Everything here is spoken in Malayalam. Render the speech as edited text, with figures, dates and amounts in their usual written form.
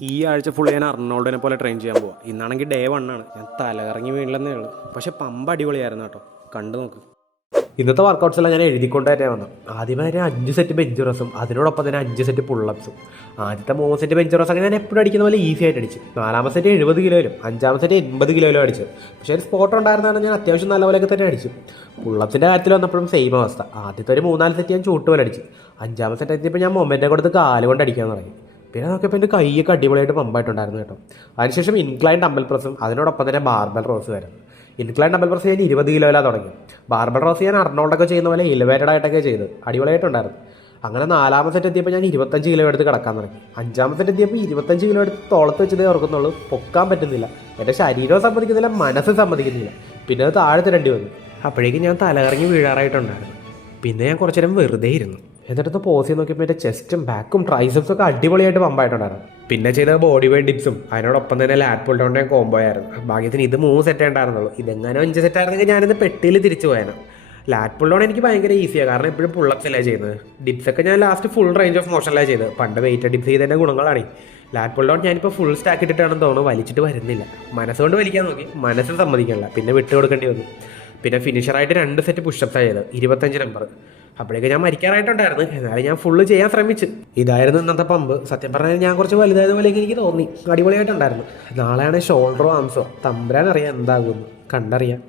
ഈ ആഴ്ച ഫുൾ ഞാൻ അർണോൾഡിനെ പോലെ ട്രെയിൻ ചെയ്യാൻ പോവാം. ഇന്നാണെങ്കിൽ ഡേ 1 ആണ്. ഞാൻ തലകറങ്ങി വീണില്ലെന്നേ ഉള്ളൂ. പക്ഷെ പമ്പ് അടിപൊളിയായിരുന്നു കേട്ടോ, കണ്ടു നോക്ക്. ഇന്നത്തെ വർക്കൗട്ട്സ് എല്ലാം ഞാൻ എഴുതിക്കൊണ്ട് തന്നെ വന്നു. ആദ്യമേ ഞാൻ 5 സെറ്റ് ബെഞ്ച് പ്രസ്സും അതിനോടൊപ്പം തന്നെ 5 സെറ്റ് പുള്ളപ്സും. ആദ്യത്തെ 3 സെറ്റ് ബെഞ്ച് പ്രസ്സൊക്കെ ഞാൻ എപ്പോഴും അടിക്കുന്ന പോലെ ഈസി ആയിട്ട് അടിച്ചു. 4ാമത്തെ സെറ്റ് 70 കിലോയിലും 5ാമത്തെ സെറ്റ് 80 കിലോയിലും അടിച്ചു. പക്ഷേ ഒരു സ്പോട്ട് ഉണ്ടായിരുന്നാണ് ഞാൻ അത്യാവശ്യം നല്ല പോലെയൊക്കെ തന്നെ അടിച്ചു. പുള്ളപ്സിൻ്റെ കാര്യത്തിൽ വന്നപ്പോഴും സെയിം അവസ്ഥ. ആദ്യത്തെ ഒരു 3-4 സെറ്റ് ഞാൻ ചൂട്ട് പോലെ അടിച്ചു. 5ാമത്തെ സെറ്റ് എത്തിയപ്പോൾ ഞാൻ മൊമെൻറ്റെ കൊടുത്ത് കാല് കൊണ്ട് അടിക്കാൻ തുടങ്ങി. പിന്നെ നോക്കിയപ്പോൾ എൻ്റെ കൈയൊക്കെ അടിപൊളിയായിട്ട് പമ്പായിട്ടുണ്ടായിരുന്നു കേട്ടോ. അതിനുശേഷം ഇൻക്ലൈൻ ഡംബൽ പ്രസ്സും അതിനോടൊപ്പം തന്നെ ബാർബൽ റോസ് വരുന്നു. ഇൻക്ലൈൻ ഡംബൽ പ്രസ് ഞാൻ 20 കിലോയിലാണ് തുടങ്ങി. ബാർബൽ റോസ് ഞാൻ അർണോൾഡൊക്കെ ചെയ്യുന്ന പോലെ എലിവേറ്റഡ് ആയിട്ടൊക്കെ ചെയ്ത് അടിപൊളിയായിട്ടുണ്ടായിരുന്നു. അങ്ങനെ 4ാമത്തെ സെറ്റ് എത്തിയപ്പോൾ ഞാൻ 25 കിലോ എടുത്ത് കിടക്കാൻ തുടങ്ങി. 5ാമത്തെ സെറ്റ് എത്തിയപ്പോൾ 25 കിലോ എടുത്ത് തോളത്ത് വെച്ചതേ ഓർക്കുന്നുള്ളൂ. പൊക്കാൻ പറ്റുന്നില്ല. എൻ്റെ ശരീരവും സമ്മതിക്കുന്നില്ല, മനസ്സും സമ്മതിക്കുന്നില്ല. പിന്നെ അത് താഴെ തിരണ്ടി വന്നു. അപ്പോഴേക്കും ഞാൻ തലകറങ്ങി വീഴാറായിട്ടുണ്ടായിരുന്നു. പിന്നെ ഞാൻ കുറച്ചു നേരം വെറുതെ ഇരുന്നു. എന്നിട്ട് പോസ് ചെയ്ത് നോക്കിയപ്പോൾ എൻ്റെ ചെസ്റ്റും ബാക്കും ട്രൈസെപ്സും ഒക്കെ അടിപൊളിയായിട്ട് പമ്പായിട്ടുണ്ടായിരുന്നു. പിന്നെ ചെയ്ത ബോഡി വെയ്റ്റ് ഡിപ്സും അതിനോടൊപ്പം തന്നെ ലാറ്റ് പുൾ ഡൗണിൻ്റെ കോംബോ ആയിരുന്നു. ഭാഗ്യത്തിന് ഇത് 3 സെറ്റ് ഉണ്ടായിരുന്നുള്ളൂ. ഇതെങ്ങനെ 5 സെറ്റ് ആയിരുന്നെങ്കിൽ ഞാനിന്ന് പെട്ടിയിൽ തിരിച്ചു പോയാൽ. ലാറ്റ് പുൾ ഡൗൺ എനിക്ക് ഭയങ്കര ഈസിയാണ്, കാരണം എപ്പോഴും പുള്ളപ്സ് അല്ലേ ചെയ്യുന്നത്. ഡിപ്സൊക്കെ ഞാൻ ലാസ്റ്റ് ഫുൾ റേഞ്ച് ഓഫ് മോഷനിലാണ് ചെയ്തത്. പണ്ട് വെയിറ്റ് ഡിപ്സ് ചെയ്തതിൻ്റെ ഗുണങ്ങളാണ്. ലാറ്റ് പുൾ ഡൗൺ ഞാനിപ്പോൾ ഫുൾ സ്റ്റാക്ക് ഇട്ടിട്ടാണെന്ന് തോന്നുന്നു, വലിച്ചിട്ട് വരുന്നില്ല. മനസ്സുകൊണ്ട് വലിക്കാൻ നോക്കി, മനസ്സിൽ സമ്മതിക്കണില്ല. പിന്നെ വിട്ട് കൊടുക്കേണ്ടി വന്നു. പിന്നെ ഫിനിഷറായിട്ട് 2 സെറ്റ് പുഷപ്സാണ് ചെയ്തത്, 25 നമ്പർ. അപ്പോഴേക്കും ഞാൻ മരിക്കാറായിട്ടുണ്ടായിരുന്നു. എന്നാലും ഞാൻ ഫുള്ള് ചെയ്യാൻ ശ്രമിച്ചു. ഇതായിരുന്നു ഇന്നത്തെ പമ്പ്. സത്യം പറഞ്ഞാൽ ഞാൻ കുറച്ച് വലുതായതുപോലെയൊക്കെ എനിക്ക് തോന്നി. അടിപൊളിയായിട്ടുണ്ടായിരുന്നു. നാളെയാണ് ഷോൾഡറോ ആംസോ, തമ്പുരാൻ അറിയാം എന്താകുമെന്ന്, കണ്ടറിയാം.